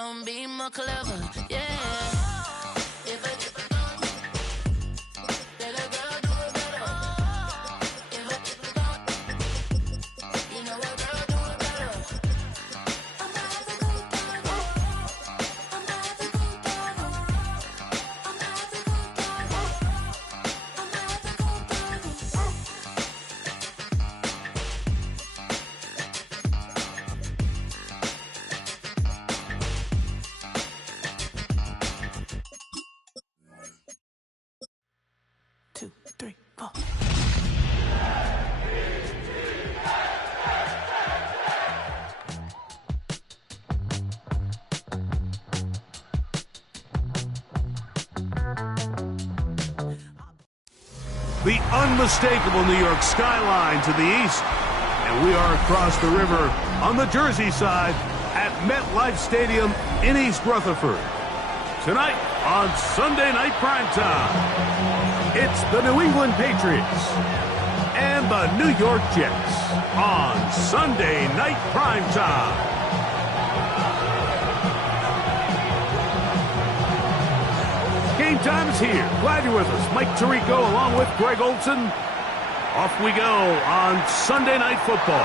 don't be more clever, yeah. If a let a girl do it better. If a you know a girl do it better. I'm not the good girl. I'm not the good girl. I'm not the good girl. I'm not the good girl. 2, 3, 4. The unmistakable New York skyline to the east. And we are across the river on the Jersey side at MetLife Stadium in East Rutherford. Tonight on Sunday Night Primetime, it's the New England Patriots and the New York Jets on Sunday Night Primetime. Game time is here. Glad you're with us. Mike Tirico along with Greg Olson. Off we go on Sunday Night Football.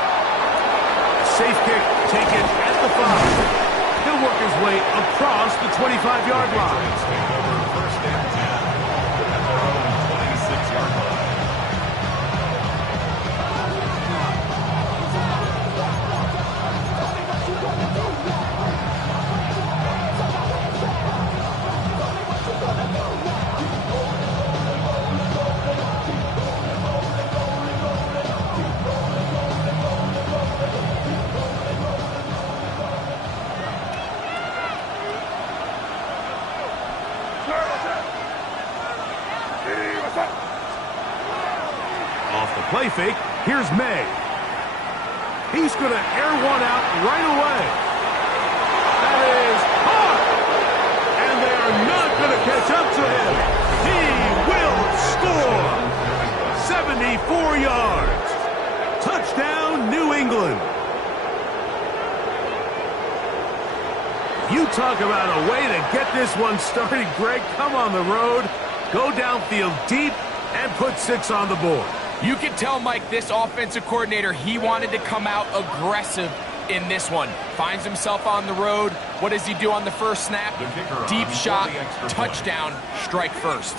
Safe kick taken at the 5. He'll work his way across the 25-yard line. First and 10 at their own 26-yard line. Off the play fake, here's May. He's going to air one out right away. That is hard. And they are not going to catch up to him. He will score. 74 yards. Touchdown, New England. You talk about a way to get this one started, Greg. Come on the road, go downfield deep, and put 6 on the board. You can tell, Mike, this offensive coordinator, he wanted to come out aggressive in this one. Finds himself on the road. What does he do on the first snap? Deep shot, touchdown, strike first.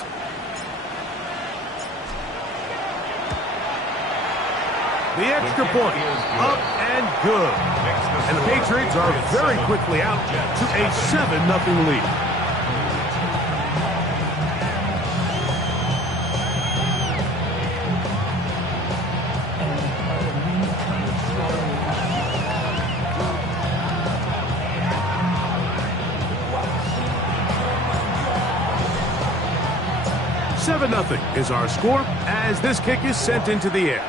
The extra point, up and good. And the Patriots are very quickly out to a 7-0 lead. Nothing is our score as this kick is sent into the air.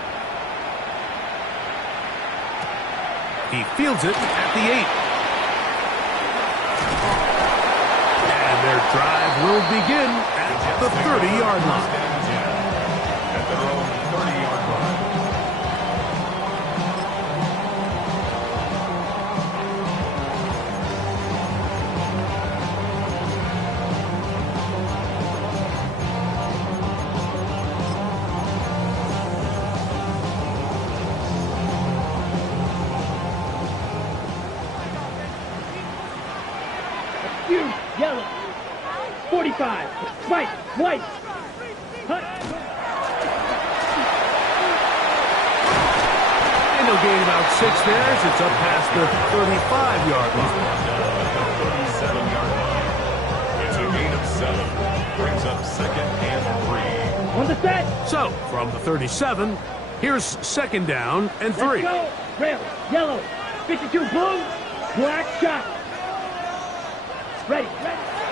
He fields it at the 8. And their drive will begin at the 30-yard line. At their own 30-yard line. Yellow. 45. White. White. And they'll gain about 6 there as it's up past the 35-yard line. 37-yard line. It's a gain of 7. Brings up 2nd and 3. On the set. So, from the 37, here's 2nd down and 3. Let's go. Red. Yellow. 52. Blue. Black shot. Ready.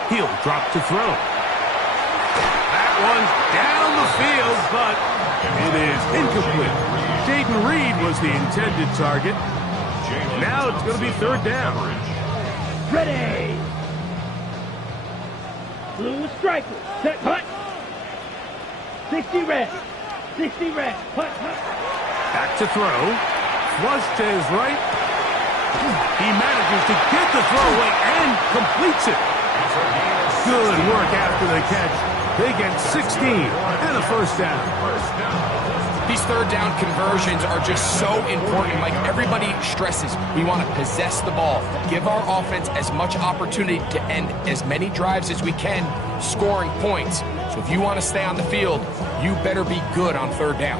He'll drop to throw. That one's down the field, but it is incomplete. Jaden Reed was the intended target. Now it's going to be 3rd down. Ready. Blue striker. Set. Hut. 60 red. 60 red. Hut. Back to throw. Flush to his right. He manages to get the throwaway and completes it. Good work after the catch. They get 16 and a first down. These third down conversions are just so important. Like everybody stresses, we want to possess the ball, give our offense as much opportunity to end as many drives as we can, scoring points. So if you want to stay on the field, you better be good on third down.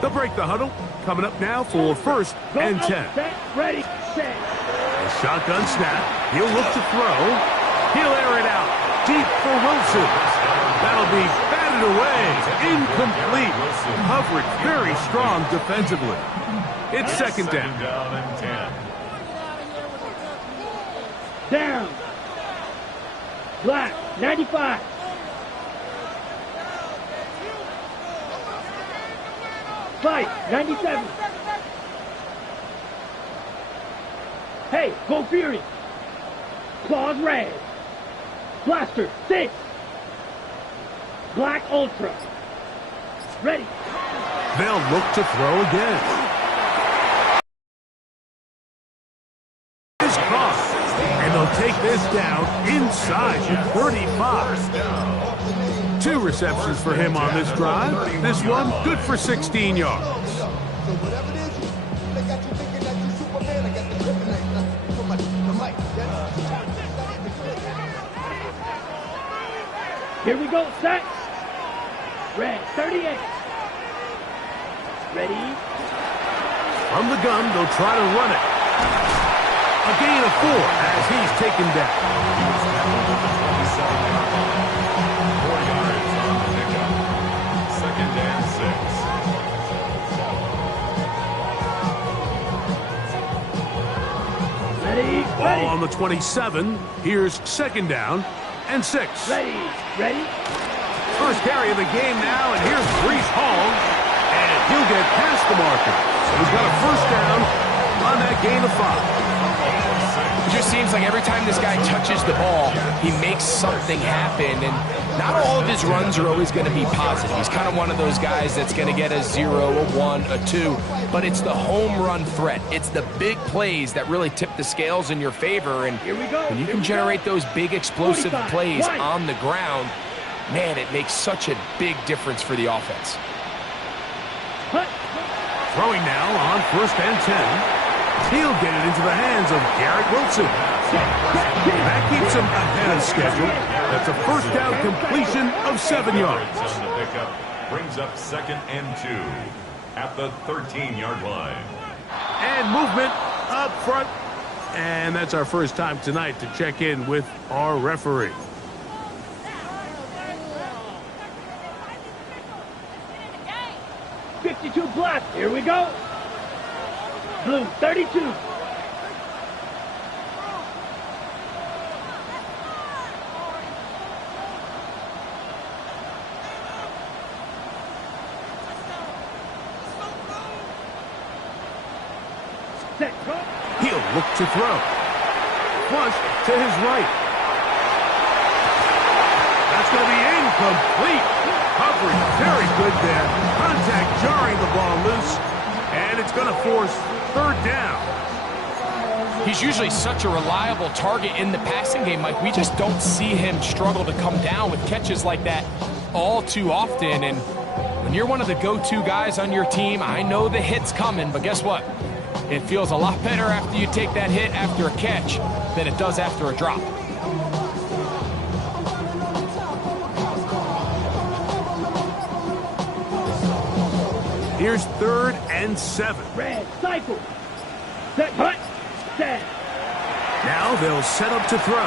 They'll break the huddle. Coming up now for first and 10. Set, ready, set. A shotgun snap. He'll look to throw. He'll air it out deep for Wilson. That'll be batted away. Incomplete. Coverage very strong defensively. It's second down. Down and 10. Down. Black, 95. Fight, 97. Hey, go Fury. Claws red. Blaster, 6. Black Ultra. Ready. They'll look to throw again. Is caught. And they'll take this down inside the 35. 2 receptions for him on this drive. This one good for 16 yards. Here we go, set. Red, 38. Ready. From the gun, they'll try to run it. A gain of 4 as he's taken down. 4 yards on the pickup. Second and 6. Ready, Ball ready. on the 27. Here's second down and 6. Ready, ready. First carry of the game now, and here's Breece Hall. And he'll get past the marker. So he's got a first down on that gain of 5. It just seems like every time this guy touches the ball, he makes something happen. And not all of his runs are always going to be positive. He's kind of one of those guys that's going to get a 0, a 1, a 2. But it's the home run threat. It's the big plays that really tip the scales in your favor. And Here we go. when you can generate those big explosive plays on the ground, man, it makes such a big difference for the offense. Hut. Throwing now on first and 10. He'll get it into the hands of Garrett Wilson. That keeps him ahead of schedule. That's a first down completion of 7 yards. On the pickup brings up second and 2 at the 13-yard line. And movement up front. And that's our first time tonight to check in with our referee. '52 black. Here we go. Blue, 32. Set, go. He'll look to throw. Flush to his right. That's going to be incomplete. Coverage very good there. Contact jarring the ball loose. And it's going to force third down. He's usually such a reliable target in the passing game, Mike. We just don't see him struggle to come down with catches like that all too often. And when you're one of the go-to guys on your team, I know the hit's coming, but guess what? It feels a lot better after you take that hit after a catch than it does after a drop. Here's third and 7. Red, cycle. Set, hut. Set. Now they'll set up to throw.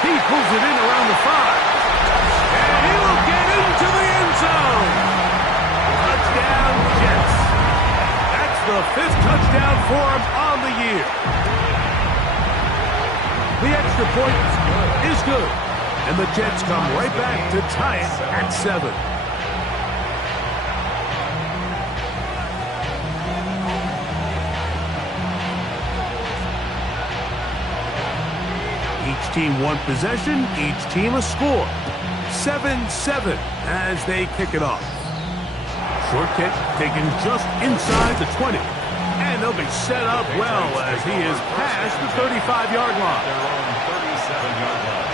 He pulls it in around the 5. And he will get into the end zone. Touchdown, Jets. That's the 5th touchdown for him on the year. The extra point is good. And the Jets come right back to tie it at 7. Each team one possession, each team a score. 7-7 as they kick it off. Short kick taken just inside the 20. And And they'll be set up well as he is past the 35-yard line. Their own 37-yard line.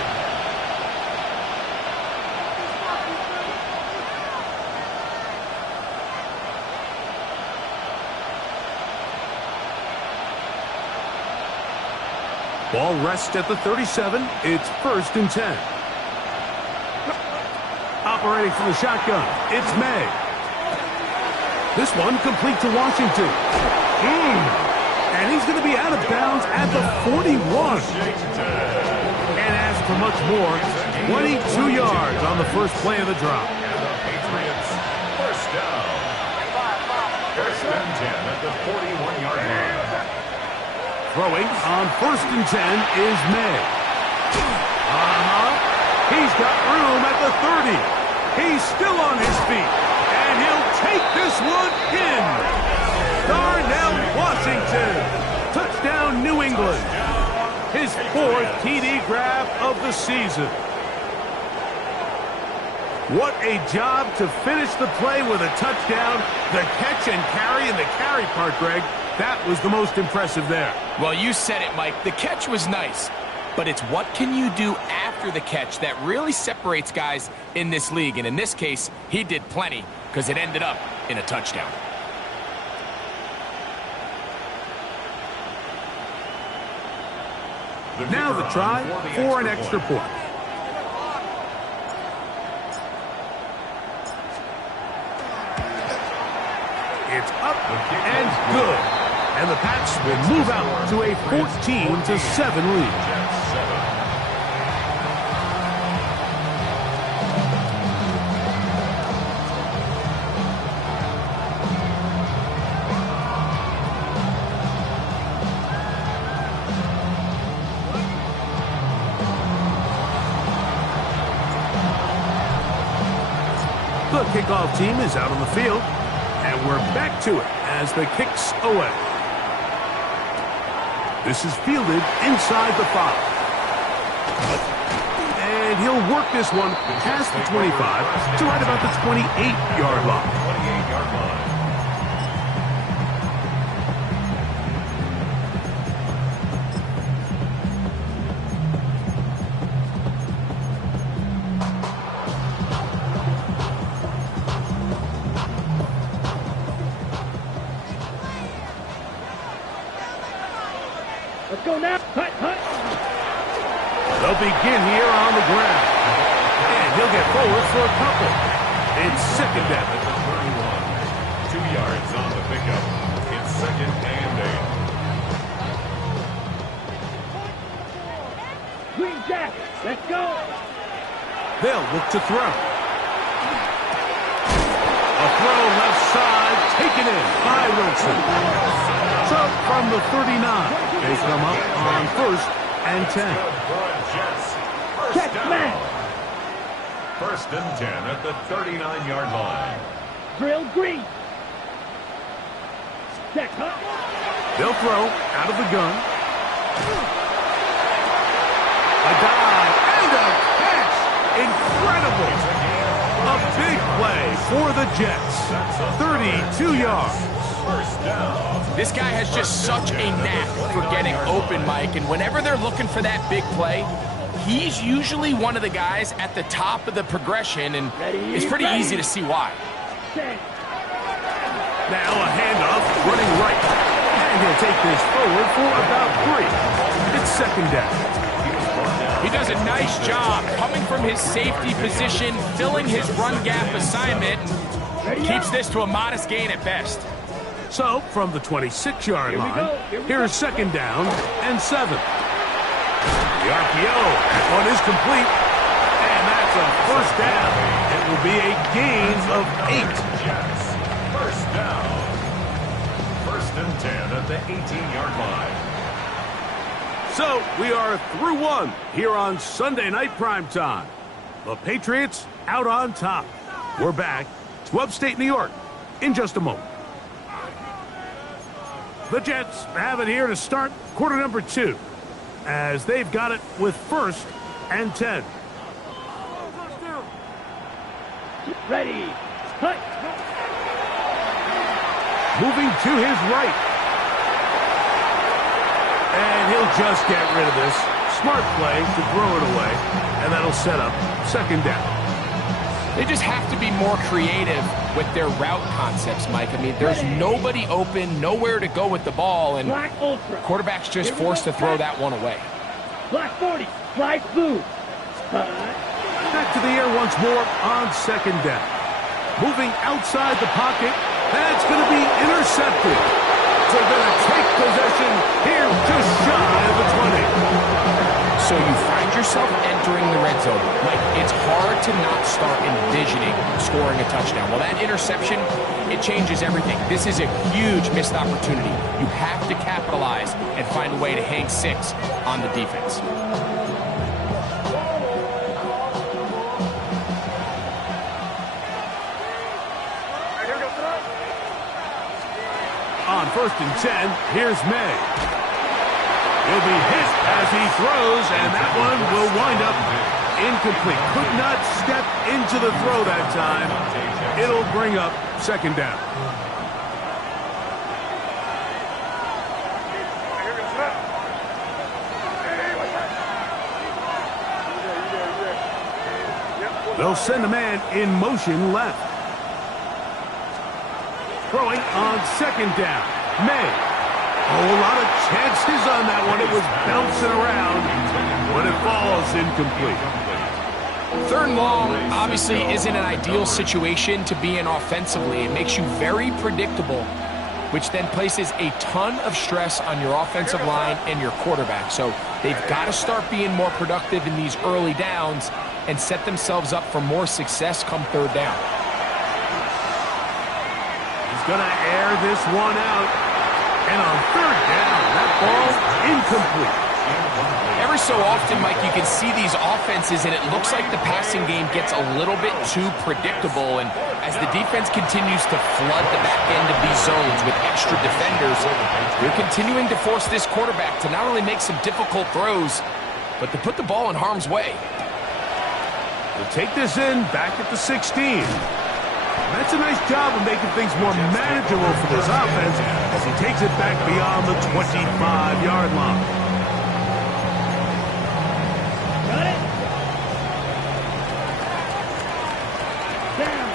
Ball rests at the 37. It's 1st and 10. Operating from the shotgun, it's May. This one complete to Washington. And he's going to be out of bounds at the 41. And as for much more, 22 yards on the first play of the drop. And the Patriots, first down. First and 10 at the 41-yard line. Throwing on 1st and 10 is May. He's got room at the 30. He's still on his feet. And he'll take this one in. Darnell Washington. Touchdown, New England. His 4th TD grab of the season. What a job to finish the play with a touchdown. The catch and carry, and the carry part, Greg, that was the most impressive there. Well, you said it, Mike. The catch was nice, but it's what can you do after the catch that really separates guys in this league. And in this case, he did plenty because it ended up in a touchdown. Now the try for an extra point. It's up and good. And the Pats will move out to a 14-7 lead. The kickoff team is out on the field, and we're back to it as the kick's away. This is fielded inside the 5. And he'll work this one past the 25 to right about the 28-yard line. 28-yard line. Let's go now. Hut, hut. They'll begin here on the ground. And he'll get forward for a couple. It's 2nd down. At the 31. 2 yards on the pickup. It's 2nd and 8. Green Jack. Let's go. They'll look to throw. A throw left side, taken in by Wilson. So from the 39, they come up on 1st and 10. Check man. 1st and 10 at the 39-yard line. Drill green. Check hut. They'll throw out of the gun. A dive and a catch. Incredible. A big play for the Jets. 32 yards. First down. This guy has just such a knack for getting open, Mike, and whenever they're looking for that big play, he's usually one of the guys at the top of the progression, and it's pretty easy to see why. Set. Now a handoff running right. And he'll take this forward for about 3. It's 2nd down. He does a nice job coming from his safety position, filling his run gap assignment, and keeps this to a modest gain at best. So from the 26-yard line, here's 2nd down and 7. The RPO, that one is complete, and that's a 1st down. It will be a gain of 8. Jets. First down. 1st and 10 at the 18-yard line. So we are through one here on Sunday Night Primetime. The Patriots out on top. We're back to upstate New York in just a moment. The Jets have it here to start quarter number 2, as they've got it with 1st and 10. Ready. Hut. Moving to his right. And he'll just get rid of this. Smart play to throw it away, and that'll set up second down. They just have to be more creative with their route concepts, Mike. I mean, there's nobody open, nowhere to go with the ball, and Black Ultra. quarterback's just forced to throw that one away. Black 40. Fly blue. Back to the air once more on second down. Moving outside the pocket. That's going to be intercepted. So they're going to take possession here just shy of the 20. So you find yourself entering the red zone. Mike, it's hard to not start envisioning scoring a touchdown. Well, that interception, it changes everything. This is a huge missed opportunity. You have to capitalize and find a way to hang 6 on the defense. On 1st and 10, here's May. He'll be hit as he throws, and that one will wind up incomplete. Could not step into the throw that time. It'll bring up second down. They'll send a man in motion left. Throwing on second down. May. Oh, a lot of chances on that one. It was bouncing around, but it falls incomplete. 3rd and long obviously isn't an ideal situation to be in offensively. It makes you very predictable, which then places a ton of stress on your offensive line and your quarterback. So they've got to start being more productive in these early downs and set themselves up for more success come 3rd down. He's going to air this one out. And on 3rd down, that ball incomplete. Every so often, Mike, you can see these offenses, and it looks like the passing game gets a little bit too predictable. And as the defense continues to flood the back end of these zones with extra defenders, they're continuing to force this quarterback to not only make some difficult throws, but to put the ball in harm's way. We'll take this in back at the 16. That's a nice job of making things more manageable for this offense as he takes it back beyond the 25-yard line. Got it. Down.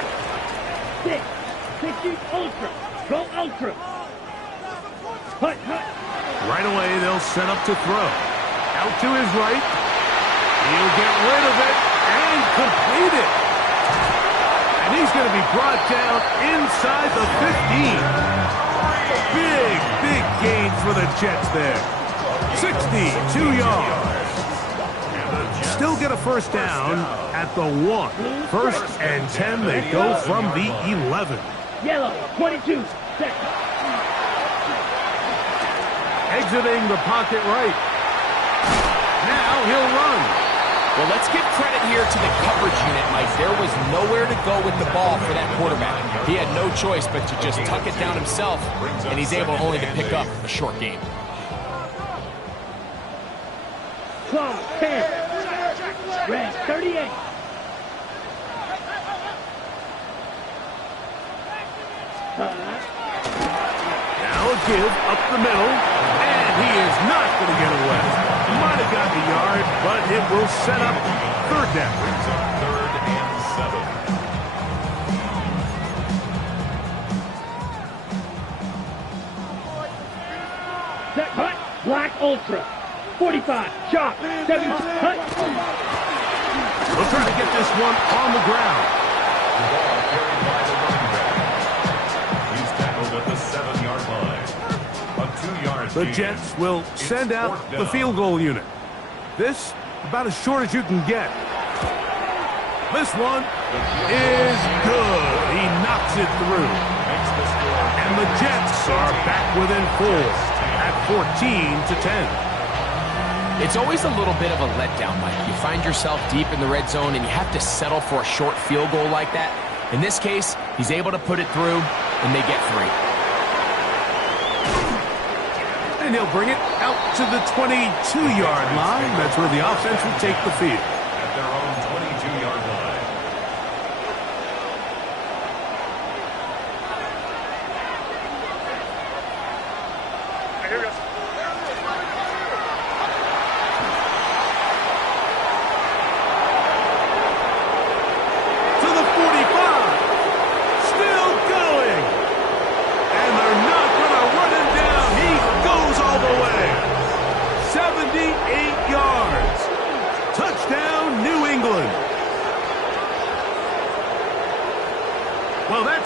6. 60 ultra. Go ultra. Hut. Right away, they'll set up to throw. Out to his right. He'll get rid of it and complete it. And he's going to be brought down inside the 15. Big gain for the Jets there. 62 yards. Still get a first down at the 1. 1st and 10, they go from the 11. Yellow. 22 seconds. Exiting the pocket right. Now he'll run. Well, let's give credit here to the coverage unit, Mike. There was nowhere to go with the ball for that quarterback. He had no choice but to just tuck it down himself, and he's able only to pick up a short gain. 12, 10. Red, 38. Now a give up the middle, and he is not going to get away. Might have got the yard, but it will set up 3rd down. Brings up 3rd and 7. Set, hut. Black ultra. 45. Shot. 7. Hut. We'll try to get this one on the ground. The ball carried by the running back. He's tackled at the 7-yard line. A 2-yard The Jets will send out the field goal unit. This, about as short as you can get. This one is good. He knocks it through. And the Jets are back within 4 at 14-10. It's always a little bit of a letdown, Mike. You find yourself deep in the red zone, and you have to settle for a short field goal like that. In this case, he's able to put it through, and they get 3. And he'll bring it out to the 22-yard line. That's where the offense will take the field. At their own 22-yard line.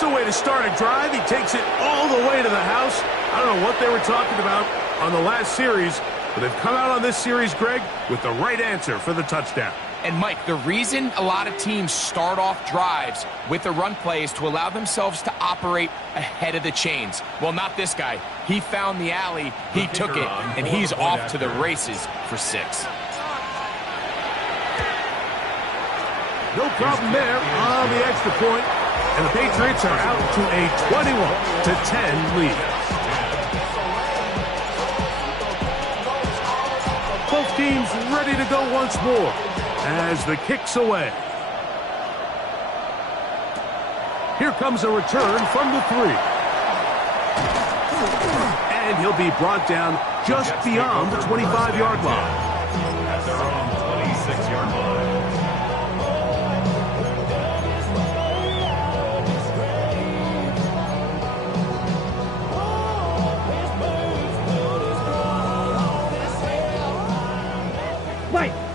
That's a way to start a drive. He takes it all the way to the house. I don't know what they were talking about on the last series, but they've come out on this series, Greg, with the right answer for the touchdown. And Mike, the reason a lot of teams start off drives with a run play is to allow themselves to operate ahead of the chains. Well, not this guy. He found the alley, he took it, and he's off to the races for 6. No problem there on the extra point, and the Patriots are out to a 21-10 lead. Both teams ready to go once more as the kick's away. Here comes a return from the 3. And he'll be brought down just beyond the 25-yard line. At their own 26-yard line.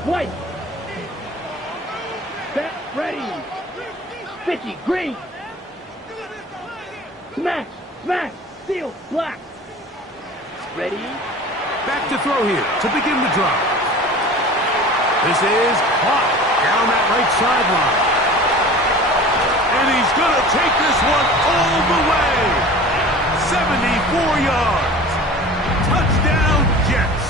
White. Set, ready. 50, green. Smash, seal, black. Ready. Back to throw here to begin the drive. This is caught down that right sideline. And he's going to take this one all the way. 74 yards. Touchdown, Jets.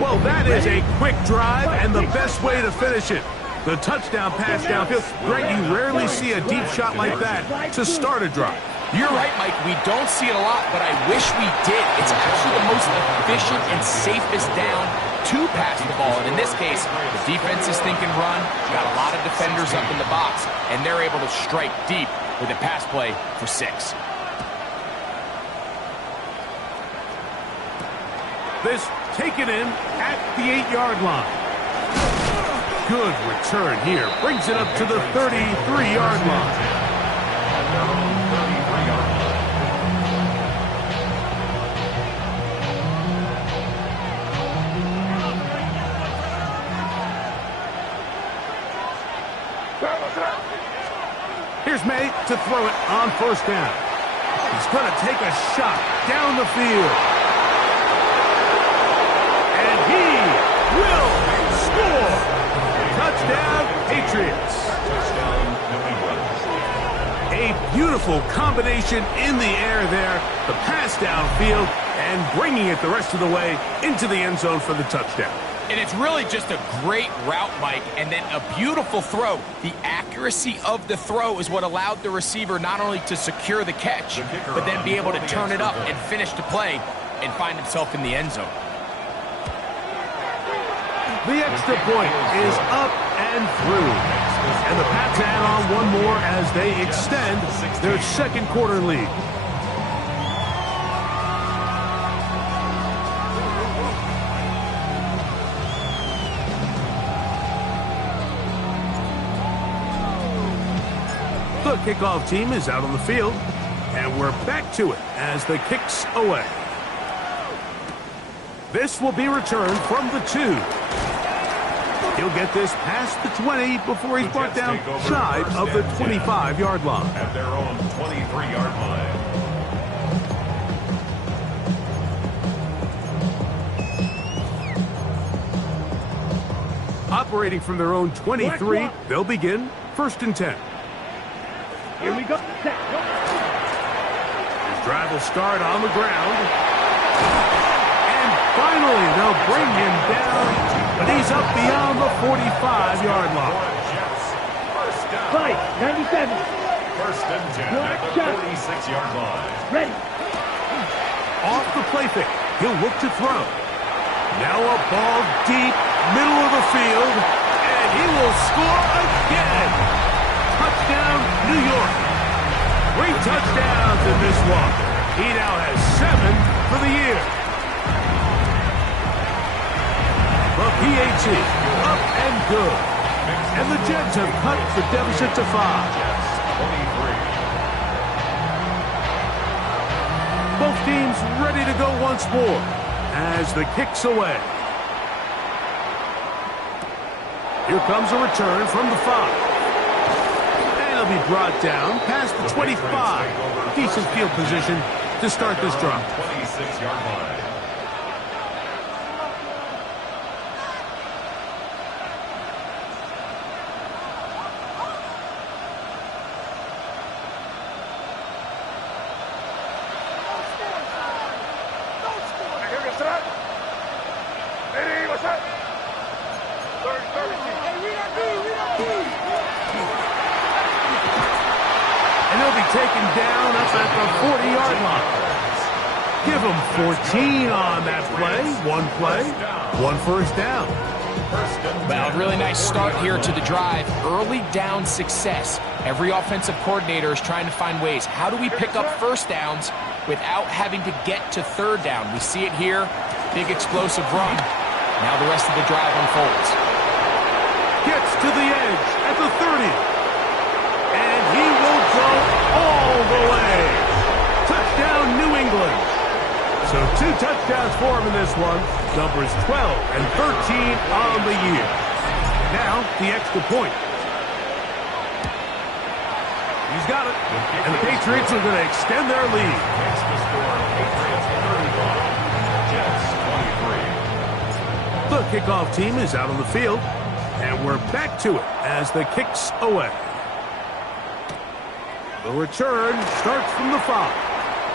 Well, that is a quick drive and the best way to finish it. The touchdown pass downfield. Greg, you rarely see a deep shot like that to start a drive. You're right, Mike. We don't see it a lot, but I wish we did. It's actually the most efficient and safest down to pass the ball. And in this case, the defense is thinking run, got a lot of defenders up in the box, and they're able to strike deep with a pass play for 6. This taken in at the 8-yard line. Good return here. Brings it up to the 33-yard line. Here's May to throw it on first down. He's going to take a shot down the field. And he will score. Touchdown, Patriots. Touchdown, New England. A beautiful combination in the air there. The pass downfield and bringing it the rest of the way into the end zone for the touchdown. And it's really just a great route, Mike, and then a beautiful throw. The accuracy of the throw is what allowed the receiver not only to secure the catch, but then be able to turn it up and finish the play and find himself in the end zone. The extra point is up and through. And the Pats add on one more as they extend their second quarter lead. The kickoff team is out on the field, and we're back to it as the kick's away. This will be returned from the 2. He'll get this past the 20 before he's brought down shy of the 25-yard line. At their own 23-yard line. Operating from their own 23, they'll begin 1st and 10. Here we go. Set. His drive will start on the ground. And finally, they'll bring him down, but he's up beyond the 45-yard line. Jets. First down. Fight, 97. First and 10 at the 46-yard line. Ready. Off the play fake, he'll look to throw. Now a ball deep, middle of the field, and he will score again. Touchdown, New York. 3 touchdowns in this one. He now has 7 for the year. The PAT up and good. And the Jets have cut the deficit to 5. Jets, 23. Both teams ready to go once more as the kick's away. Here comes a return from the 5. They'll be brought down past the 25. Decent field position to start this drive. 26-yard line. And he'll be taken down up at the 40-yard line. Give him 14 on that play. One first down. Well, a really nice start here to the drive. Early down success. Every offensive coordinator is trying to find ways. How do we pick up first downs without having to get to third down? We see it here. Big explosive run. Now the rest of the drive unfolds. Gets to the edge at the 30. And he will go all the way. Touchdown, New England. So 2 touchdowns for him in this one. Numbers 12 and 13 on the year. Now, the extra point. He's got it. And the Patriots are going to extend their lead. Makes the score Patriots 35, Jets 23. The kickoff team is out on the field. And we're back to it as the kick's away. The return starts from the 5.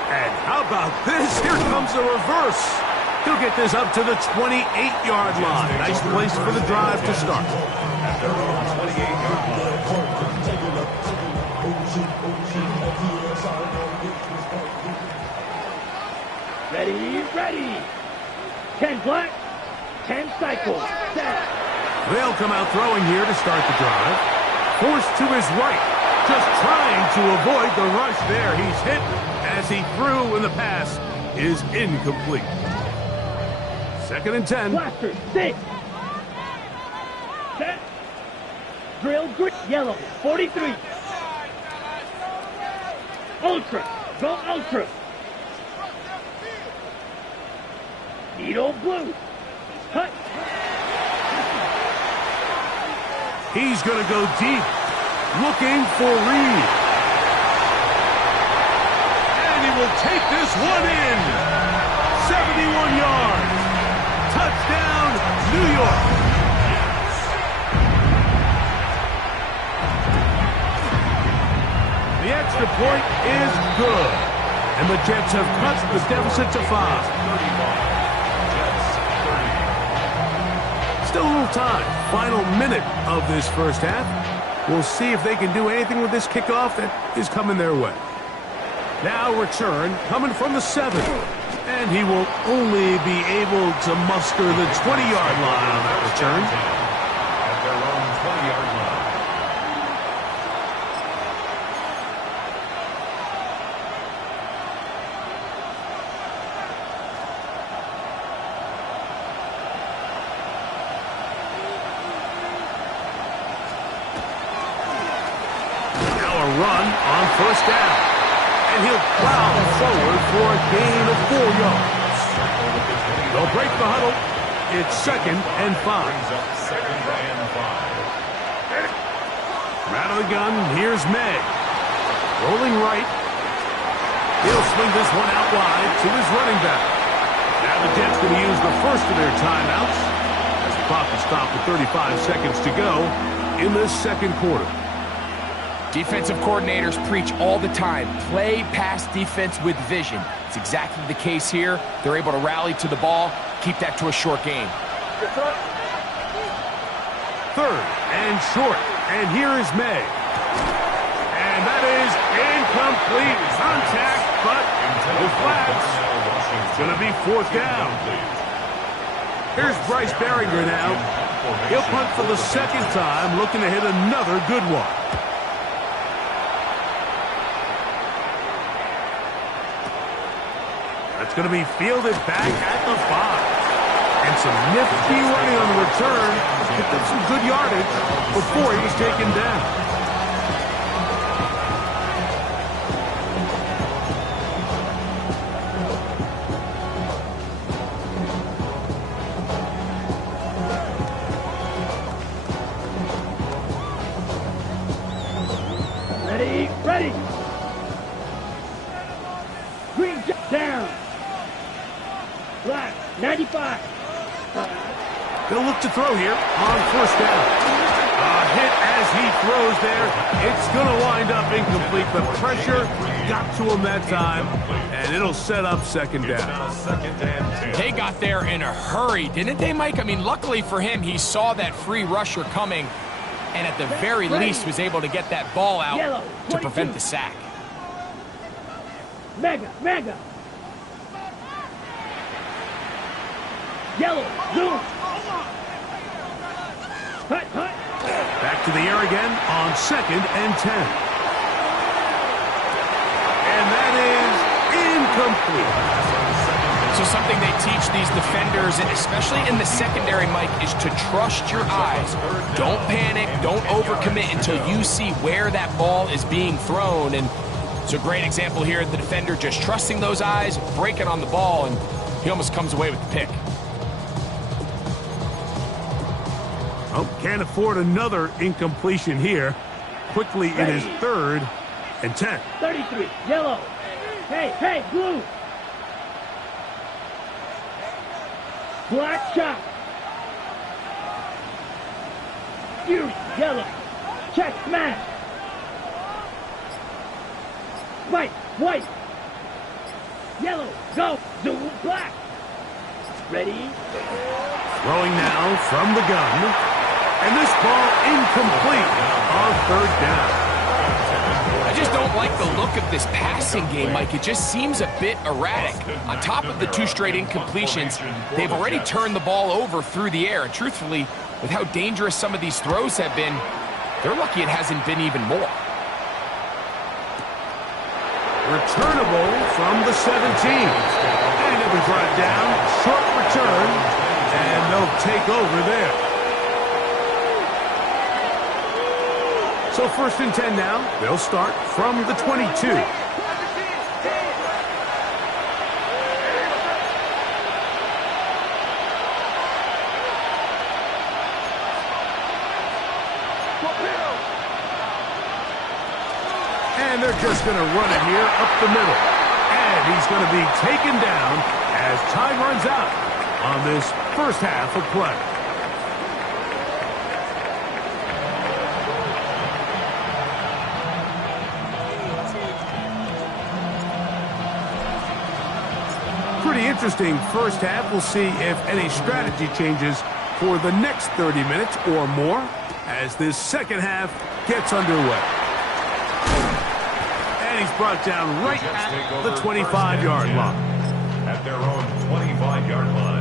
And how about this? Here comes the reverse. He'll get this up to the 28-yard line. Nice place for the drive to start. At their own 28-yard line. Ready. 10 black, 10 cycle, set. They'll come out throwing here to start the drive. Forced to his right. Just trying to avoid the rush there. He's hit as he threw, and the pass is incomplete. 2nd and 10. Blaster, 6. Set. Drill, green, yellow, 43. Ultra, go ultra. Needle blue. Cut. He's going to go deep, looking for Reed. And he will take this one in. 71 yards. Touchdown, New York. The extra point is good. And the Jets have cut the deficit to 5. 35. Jets 30. Still a little time. Final minute of this first half. We'll see if they can do anything with this kickoff that is coming their way. Now return coming from the 7. And he will only be able to muster the 20-yard line on that return. At their own 20-yard line. Run on first down. And he'll plow forward for a gain of 4 yards. They'll break the huddle. It's 2nd and 5. Brings up 2nd and 5. Out of the gun, here's May. Rolling right. He'll swing this one out wide to his running back. Now the Jets going to use the first of their timeouts as the clock is stopped with 35 seconds to go in the second quarter. Defensive coordinators preach all the time, play pass defense with vision. It's exactly the case here. They're able to rally to the ball, keep that to a short game. 3rd and short. And here is May. And that is incomplete. Contact, but no flags. It's going to be 4th down. Here's Bryce Berringer now. He'll punt for the 2nd time, looking to hit another good one. That's going to be fielded back at the 5. And some nifty running on the return. Picked up some good yardage before he was taken down. 95. He'll look to throw here on first down. A hit as he throws there. It's going to wind up incomplete. The pressure got to him that time, and it'll set up second down. Now second and 10. They got there in a hurry, didn't they, Mike? I mean, luckily for him, he saw that free rusher coming, and at the very least was able to get that ball out Yellow, to prevent 22. the sack. Mega, mega. Yellow, zoom. Hut, hut. Back to the air again on second and 10. And that is incomplete. So something they teach these defenders, and especially in the secondary, Mike, is to trust your eyes. Don't panic, don't overcommit until you see where that ball is being thrown. And it's a great example here, the defender just trusting those eyes, breaking on the ball, and he almost comes away with the pick. Oh, can't afford another incompletion here. Quickly it is third and 10. 33, yellow. Hey, hey, blue. Black shot. Fury, yellow. Check, smash. White, white. Yellow, go. Zoom, black. Ready? Throwing now from the gun. And this ball incomplete on third down. I just don't like the look of this passing game, Mike. It just seems a bit erratic. On top of the two straight incompletions, they've already turned the ball over through the air. And truthfully, with how dangerous some of these throws have been, they're lucky it hasn't been even more. Returnable from the 17. And it'll be brought down. Short return. And they'll take over there. So first and 10 now. They'll start from the 22. And they're just going to run it here up the middle. And he's going to be taken down as time runs out on this first half of play. Pretty interesting first half. We'll see if any strategy changes for the next 30 minutes or more as this second half gets underway. And he's brought down right at the 25-yard line. At their own 25-yard line.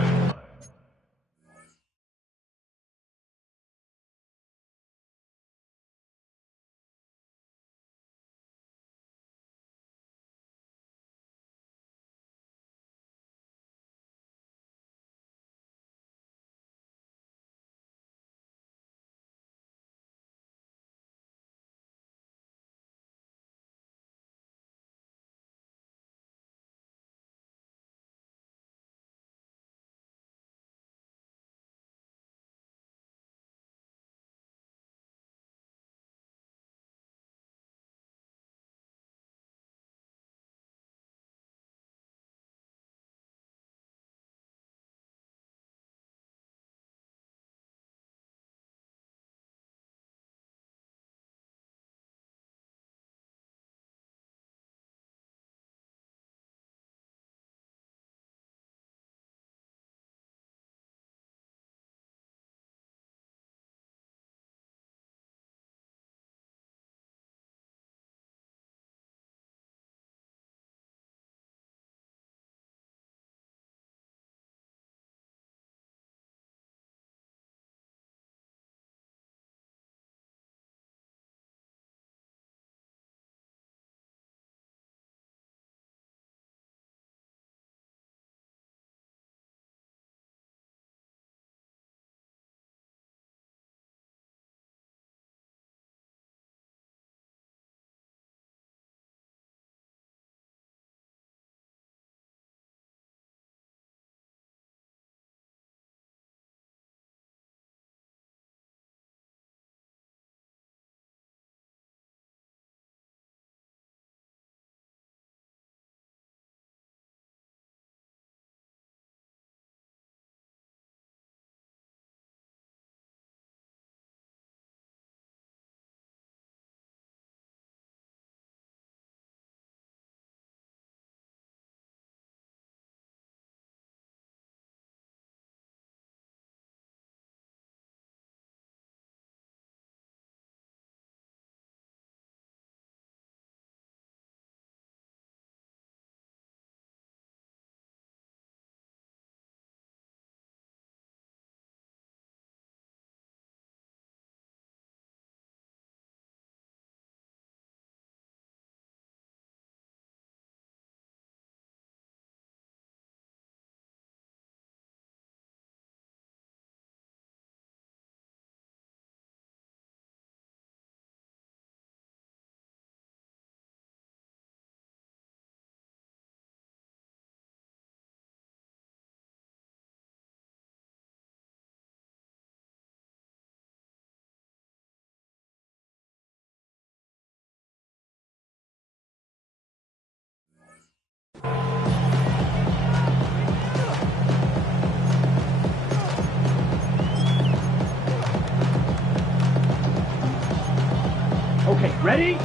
Ready?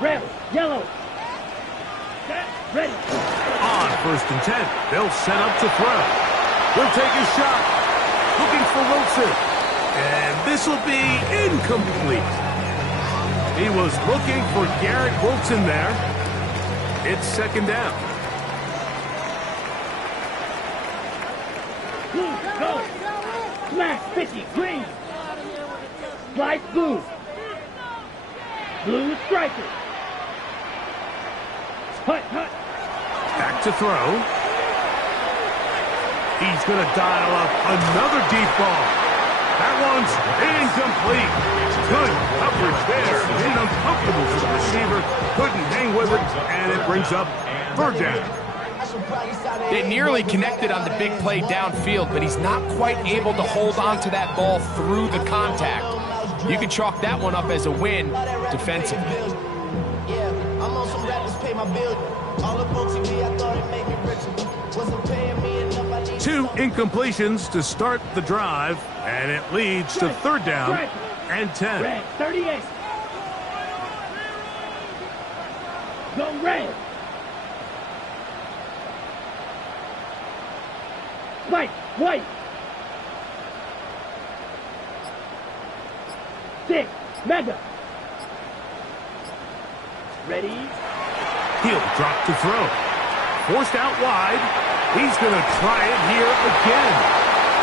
Red, yellow. Set, ready. On 1st and 10, they'll set up to throw. He'll take his shot. Looking for Wilson. And this will be incomplete. He was looking for Garrett Wilson there. It's 2nd down. Blue, go. Smash 50, green. Slice blue. Blue striker. Hut, hut. Back to throw. He's going to dial up another deep ball. That one's incomplete. Good coverage there. Made it uncomfortable for the receiver. Couldn't hang with it, and it brings up 3rd down. They nearly connected on the big play downfield, but he's not quite able to hold on to that ball through the contact. You can chalk that one up as a win defensively. Yeah, I'm on some rappers pay my bill. All up on TV, I thought it made me richer. Wasn't paying me enough, I need 2 incompletions to start the drive, and it leads to 3rd down and 10. Red, 38. Go red. White, white. 6, mega. Ready? He'll drop to throw. Forced out wide. He's going to try it here again.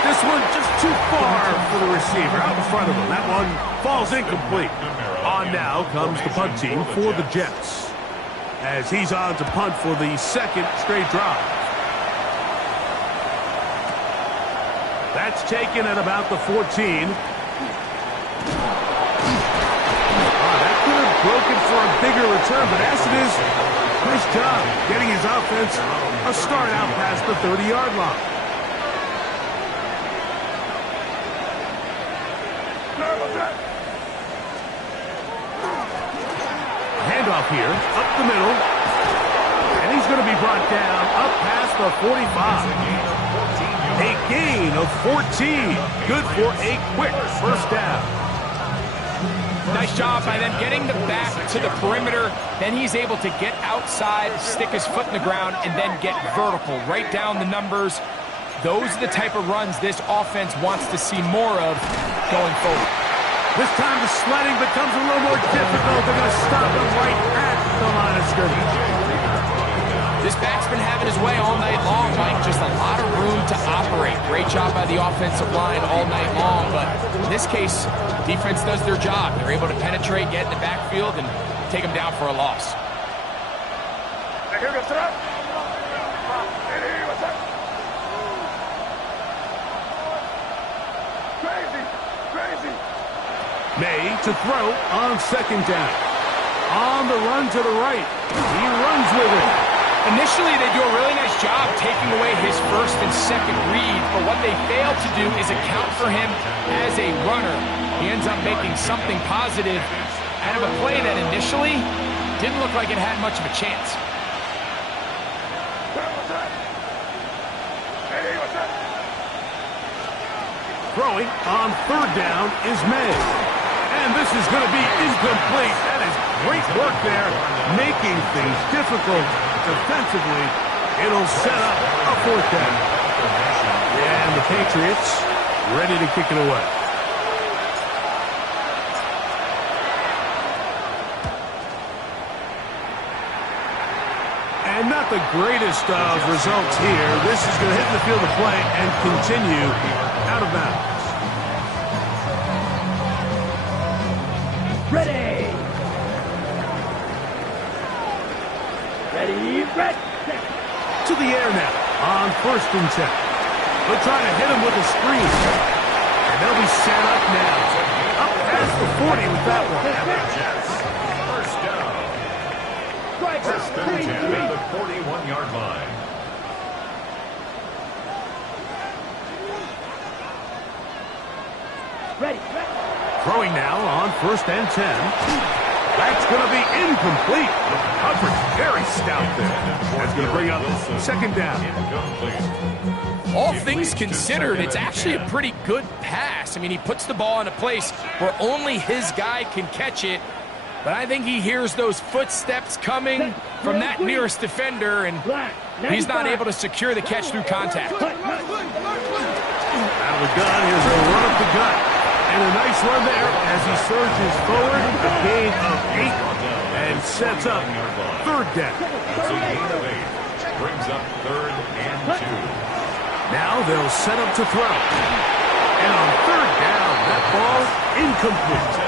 This one just too far for the receiver. Out in front of him. That one falls incomplete. On now comes the punt team for the Jets, as he's on to punt for the 2nd straight drive. That's taken at about the 14. That could have broken for a bigger return, but as it is, nice job getting his offense a start out past the 30-yard line. Handoff here, up the middle, and he's going to be brought down up past the 45. A gain of 14. Good for a quick 1st down. Nice job by them getting the back to the perimeter. Then he's able to get outside, stick his foot in the ground, and then get vertical right down the numbers. Those are the type of runs this offense wants to see more of going forward. This time the sledding becomes a little more difficult. They're going to stop him right at the line of scrimmage. This back's been having his way all night long, Mike. Just a lot of room to operate. Great job by the offensive line all night long, but in this case, defense does their job. They're able to penetrate, get in the backfield, and take him down for a loss. May to throw on 2nd down. On the run to the right. He runs with it. Initially, they do a really nice job taking away his 1st and 2nd read, but what they fail to do is account for him as a runner. He ends up making something positive out of a play that initially didn't look like it had much of a chance. Throwing on 3rd down is May. And this is going to be incomplete. That is great work there, making things difficult defensively. It'll set up a 4th down. And the Patriots ready to kick it away. And not the greatest of results here. This is going to hit the field of play and continue out of bounds. Ready. Ready, red. To the air now on 1st and 10. They'll try to hit him with a screen. And they'll be set up now. Up past the 40 with that one. First down. First and 10 at the 41-yard line. Ready. Throwing now on 1st and 10. That's going to be incomplete. The coverage very stout there. That's going to bring up 2nd down. Incomplete. all things considered, it's actually a pretty good pass. I mean, he puts the ball in a place where only his guy can catch it. But I think he hears those footsteps coming from that nearest defender, and he's not able to secure the catch through contact. Out of the gun, here's a run up the gut. And a nice run there as he surges forward, a gain of 8, and sets up third down. So gain of 8 brings up 3rd and 2. Now they'll set up to throw. And on third down, that ball incomplete.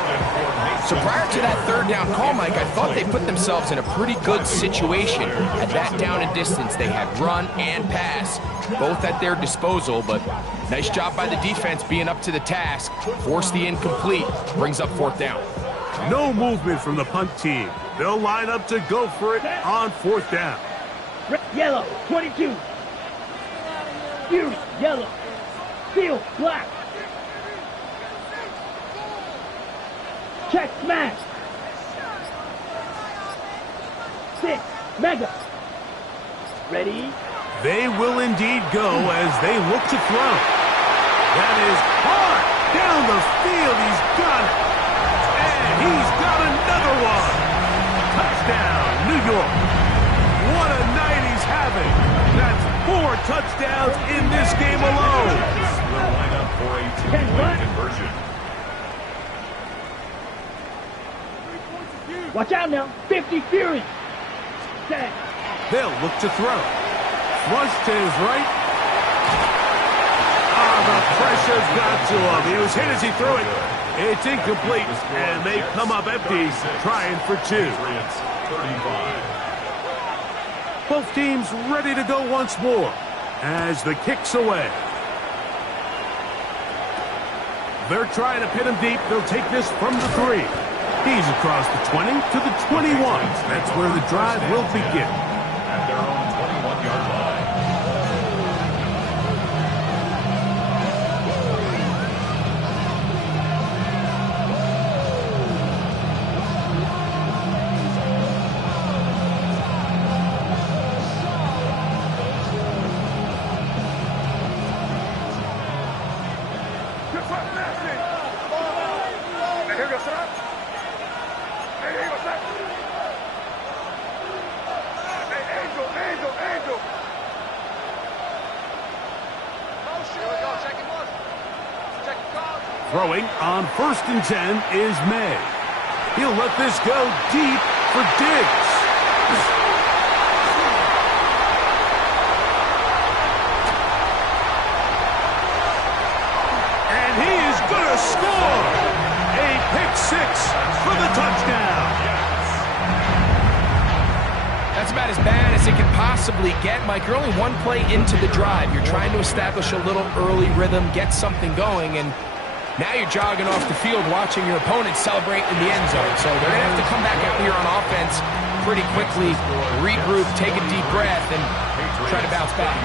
So prior to that third down call, Mike, I thought they put themselves in a pretty good situation. At that down and distance, they had run and pass, both at their disposal, but nice job by the defense being up to the task. Force the incomplete, brings up 4th down. No movement from the punt team. They'll line up to go for it on 4th down. Yellow, 22. Fury, yellow. Field, black. Check, smash. 6, mega. Ready? They will indeed go as they look to throw. That is hard down the field. He's got it. And he's got another one. Touchdown, New York. What a night he's having. That's 4 touchdowns in this game alone. Will line up for a 2-point conversion. Watch out now. 50 Fury. Set. They'll look to throw. Flush to his right. The pressure's got to him. He was hit as he threw it. It's incomplete, and they come up empty, trying for 2. 35. Both teams ready to go once more as the kick's away. They're trying to pin him deep. They'll take this from the 3. He's across the 20 to the 21. That's where the drive will begin. At their own 21-yard line. Throwing on 1st and 10 is May. He'll let this go deep for Diggs. And he is going to score. A pick 6 for the touchdown. That's about as bad as it can possibly get, Mike. You're only 1 play into the drive. You're trying to establish a little early rhythm, get something going, and now you're jogging off the field watching your opponent celebrate in the end zone. So they're going to have to come back out here on offense pretty quickly, regroup, take a deep breath, and try to bounce back.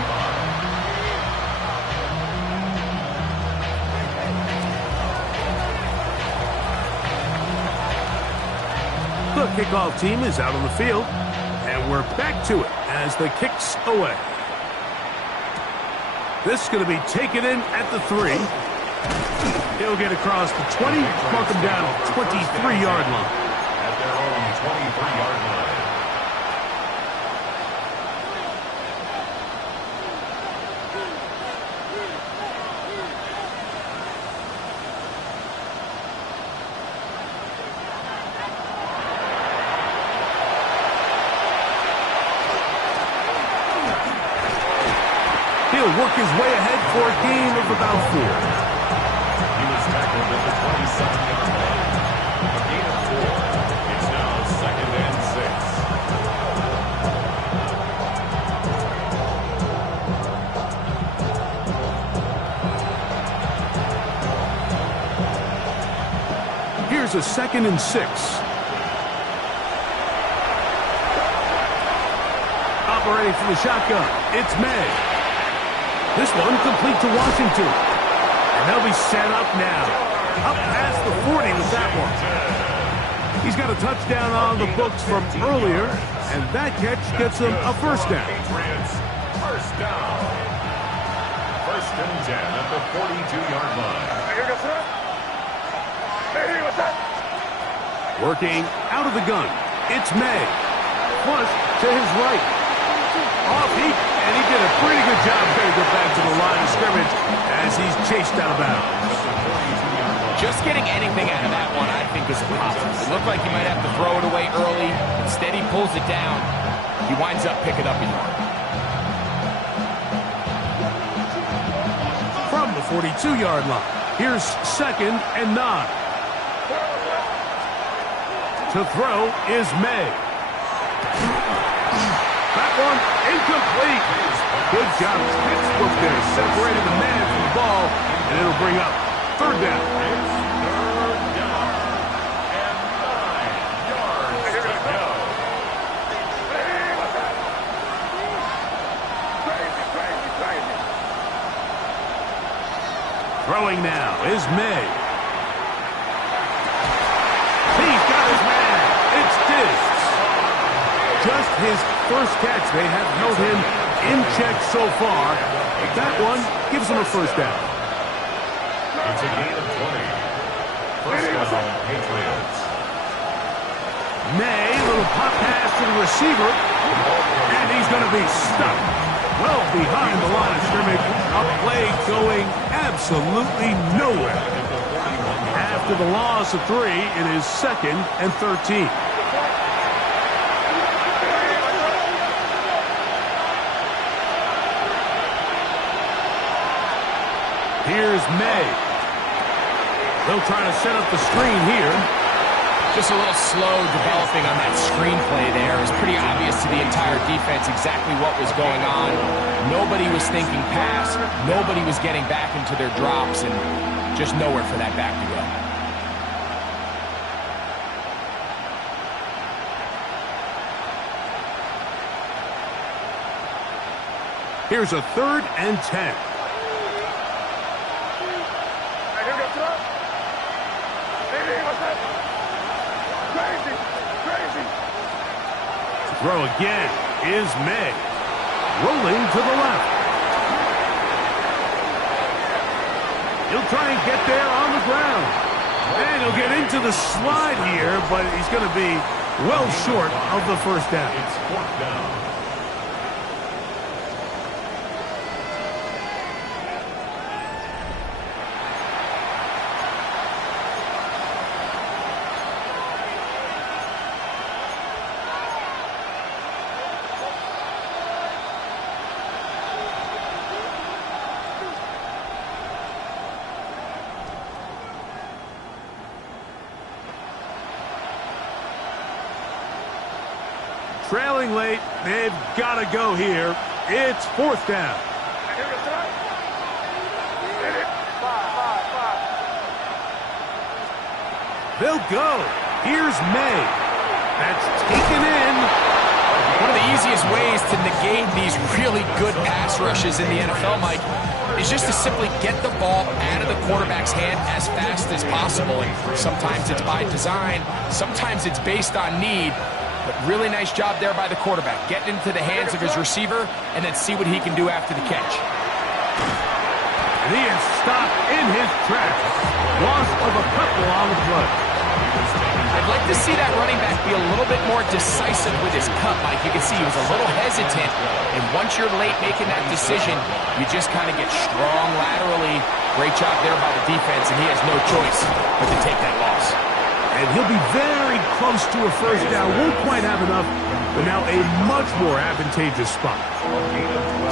The kickoff team is out on the field, and we're back to it as the kick's away. This is going to be taken in at the 3. He'll get across the 20, mark him down at 23-yard line. At their own 23-yard line. He'll work his way ahead for a gain of about 4. He was tackled at the 27-yard line. A gain of 4. It's now 2nd and 6. Here's a 2nd and 6. Operating from the shotgun, it's May. This one complete to Washington. And they'll be set up now. Up past the 40 with that one. He's got a touchdown on the books from earlier, and that catch gets him a 1st down. Patriots, 1st down. and 10 at the 42-yard line. Working out of the gun. It's May. Flush to his right. Off heat, and he did a pretty good job there to get back to the line of scrimmage as he's chased out of bounds. Just getting anything out of that one, I think, is impossible. It looked like he might have to throw it away early. Instead, he pulls it down. He winds up picking up a yard. From the 42-yard line, here's 2nd and 9. To throw is May. That one incomplete. Good job. Pittsburgh there separated the man from the ball, and it'll bring up 3rd down. It's 3rd down and 9 yards to go. Throwing now is May. He's got his man. It's Diggs. Just his first catch. They have held him in check so far. But that one gives him a 1st down. It's a gain of 20. First down, Patriots. May, little pop pass to the receiver. And he's going to be stuck well behind the line of scrimmage. A play going absolutely nowhere. After the loss of 3, it is 2nd and 13. Here's May. They'll try to set up the screen here. Just a little slow developing on that screenplay there. It's pretty obvious to the entire defense exactly what was going on. Nobody was thinking pass. Nobody was getting back into their drops, and just nowhere for that back to go. Here's a 3rd and 10. Throw again is May. Rolling to the left. He'll try and get there on the ground. And he'll get into the slide here, but he's going to be well short of the 1st down. It's 4th down. Trailing late, they've got to go here. It's 4th down. They'll go. Here's May. That's taken in. One of the easiest ways to negate these really good pass rushes in the NFL, Mike, is just to simply get the ball out of the quarterback's hand as fast as possible. And sometimes it's by design, sometimes it's based on need. But really nice job there by the quarterback. Getting into the hands of his receiver and then see what he can do after the catch. And he is stopped in his tracks. Loss of a couple on the play. I'd like to see that running back be a little bit more decisive with his cut, Mike. You can see he was a little hesitant. And once you're late making that decision, you just kind of get strong laterally. Great job there by the defense, and he has no choice but to take that loss. And he'll be very close to a 1st down. Won't quite have enough, but now a much more advantageous spot.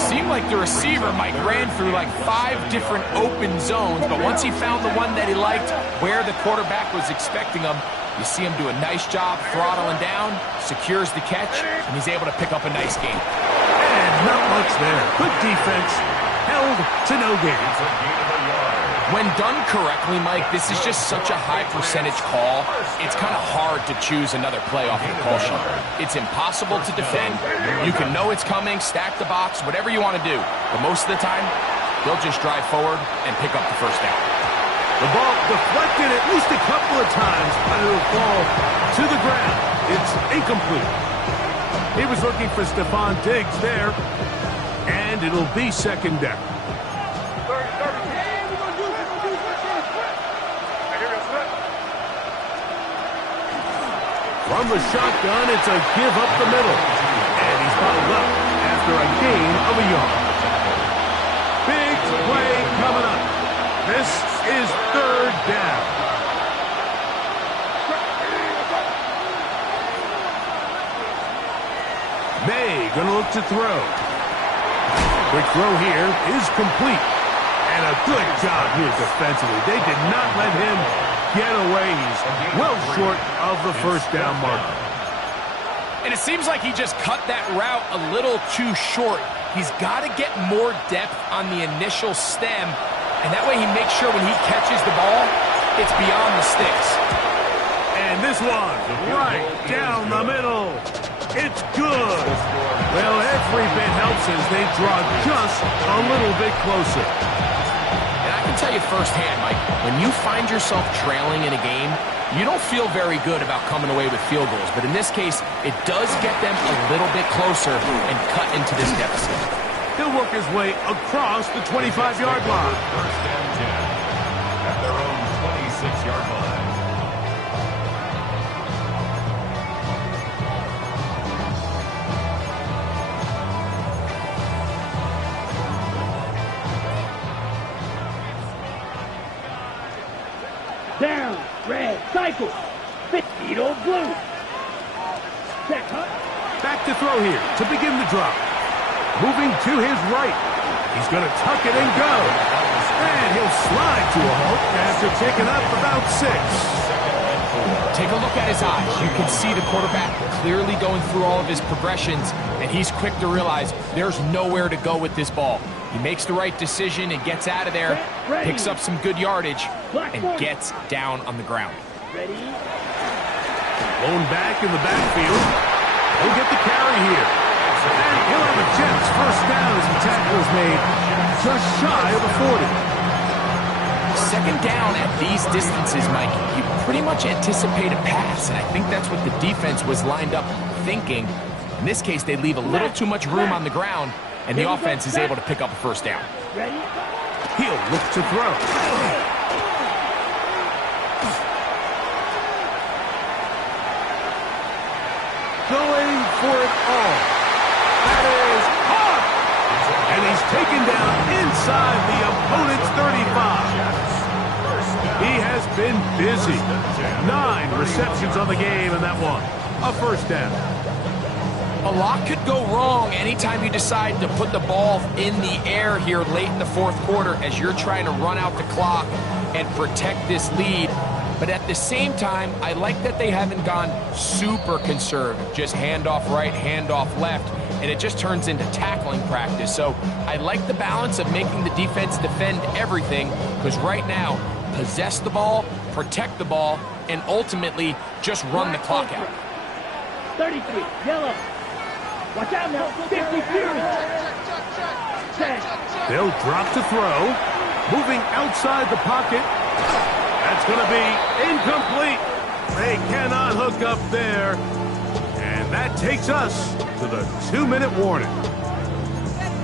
Seemed like the receiver, Mike, ran through like 5 different open zones, but once he found the one that he liked, where the quarterback was expecting him, you see him do a nice job throttling down, secures the catch, and he's able to pick up a nice gain. And not much there. Good defense. Held to no gain. When done correctly, Mike, this is just such a high percentage call. It's kind of hard to choose another play off the call sheet. It's impossible to defend. You can know it's coming, stack the box, whatever you want to do. But most of the time, they'll just drive forward and pick up the 1st down. The ball deflected at least a couple of times, but it'll fall to the ground. It's incomplete. He was looking for Stephon Diggs there, and it'll be 2nd down. From the shotgun, it's a give up the middle. And he's bottled up after a gain of a yard. Big play coming up. This is third down. May gonna look to throw. Quick throw here is complete. And a good job here defensively. They did not let him get away. He's well short of the first down marker. And it seems like he just cut that route a little too short. He's got to get more depth on the initial stem, and that way he makes sure when he catches the ball, it's beyond the sticks. And this one, right down the middle. It's good. Well, every bit helps as they draw just a little bit closer. And I can tell you firsthand, Mike, when you find yourself trailing in a game, you don't feel very good about coming away with field goals. But in this case, it does get them a little bit closer and cut into this deficit. He'll work his way across the 25-yard line. First and 10 at their own 26-yard line. Down, red, cycle. 50 to blue. Set, Back to throw here to begin the drop. Moving to his right. He's going to tuck it and go. And he'll slide to a halt after taking up about 6. Take a look at his eyes. You can see the quarterback clearly going through all of his progressions, and he's quick to realize there's nowhere to go with this ball. He makes the right decision and gets out of there, picks up some good yardage, and gets down on the ground. ready. Blown back in the backfield. He'll get the carry here. And he'll have a Jets first down as the tackle is made just shy of the 40. Second down at these distances, Mike, you pretty much anticipate a pass, and I think that's what the defense was lined up thinking. In this case, they leave a little too much room on the ground, and the offense is able to pick up a first down. Ready? He'll look to throw. Going for it all. That is hard. And he's taken down inside the opponent's 35. He has been busy. 9 receptions on the game, and that one, a first down. A lot could go wrong anytime you decide to put the ball in the air here late in the fourth quarter as you're trying to run out the clock and protect this lead. But at the same time, I like that they haven't gone super conservative, just handoff right, handoff left, and it just turns into tackling practice. So I like the balance of making the defense defend everything, because right now, possess the ball, protect the ball, and ultimately just run the clock out. 33, yellow. Watch out now, 50 Fury. 10. They'll drop to throw. Moving outside the pocket. That's going to be incomplete. They cannot hook up there. And that takes us to the 2-minute warning.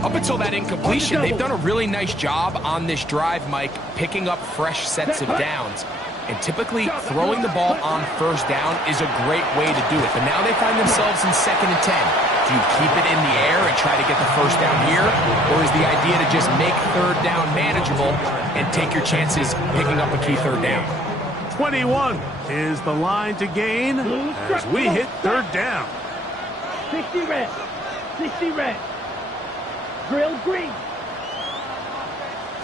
Up until that incompletion, they've done a really nice job on this drive, Mike, picking up fresh sets of downs. And typically, throwing the ball on first down is a great way to do it. But now they find themselves in 2nd and 10. Do you keep it in the air and try to get the first down here? Or is the idea to just make third down manageable and take your chances picking up a key third down? 21 is the line to gain as we hit third down. 60 red. 60 red. Grill green.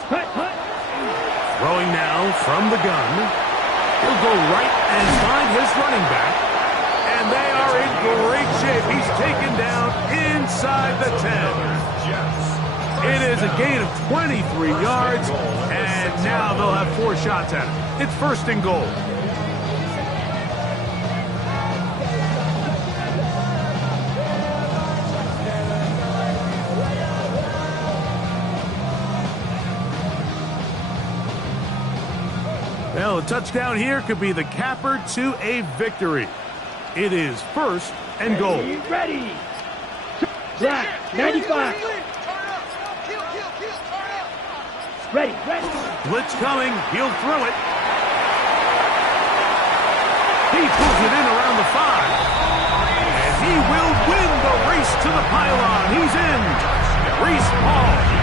Hut, hut. Throwing now from the gun. He'll go right and find his running back. And they are in great shape. He's taken down inside the 10. It is a gain of 23 yards. And now they'll have 4 shots at it. It's 1st and goal. Well, a touchdown here could be the capper to a victory. It is 1st and goal. Ready. Black, 95. Ready, ready. Blitz coming. He'll throw it. He pulls it in around the 5. And he will win the race to the pylon. He's in. Breece Hall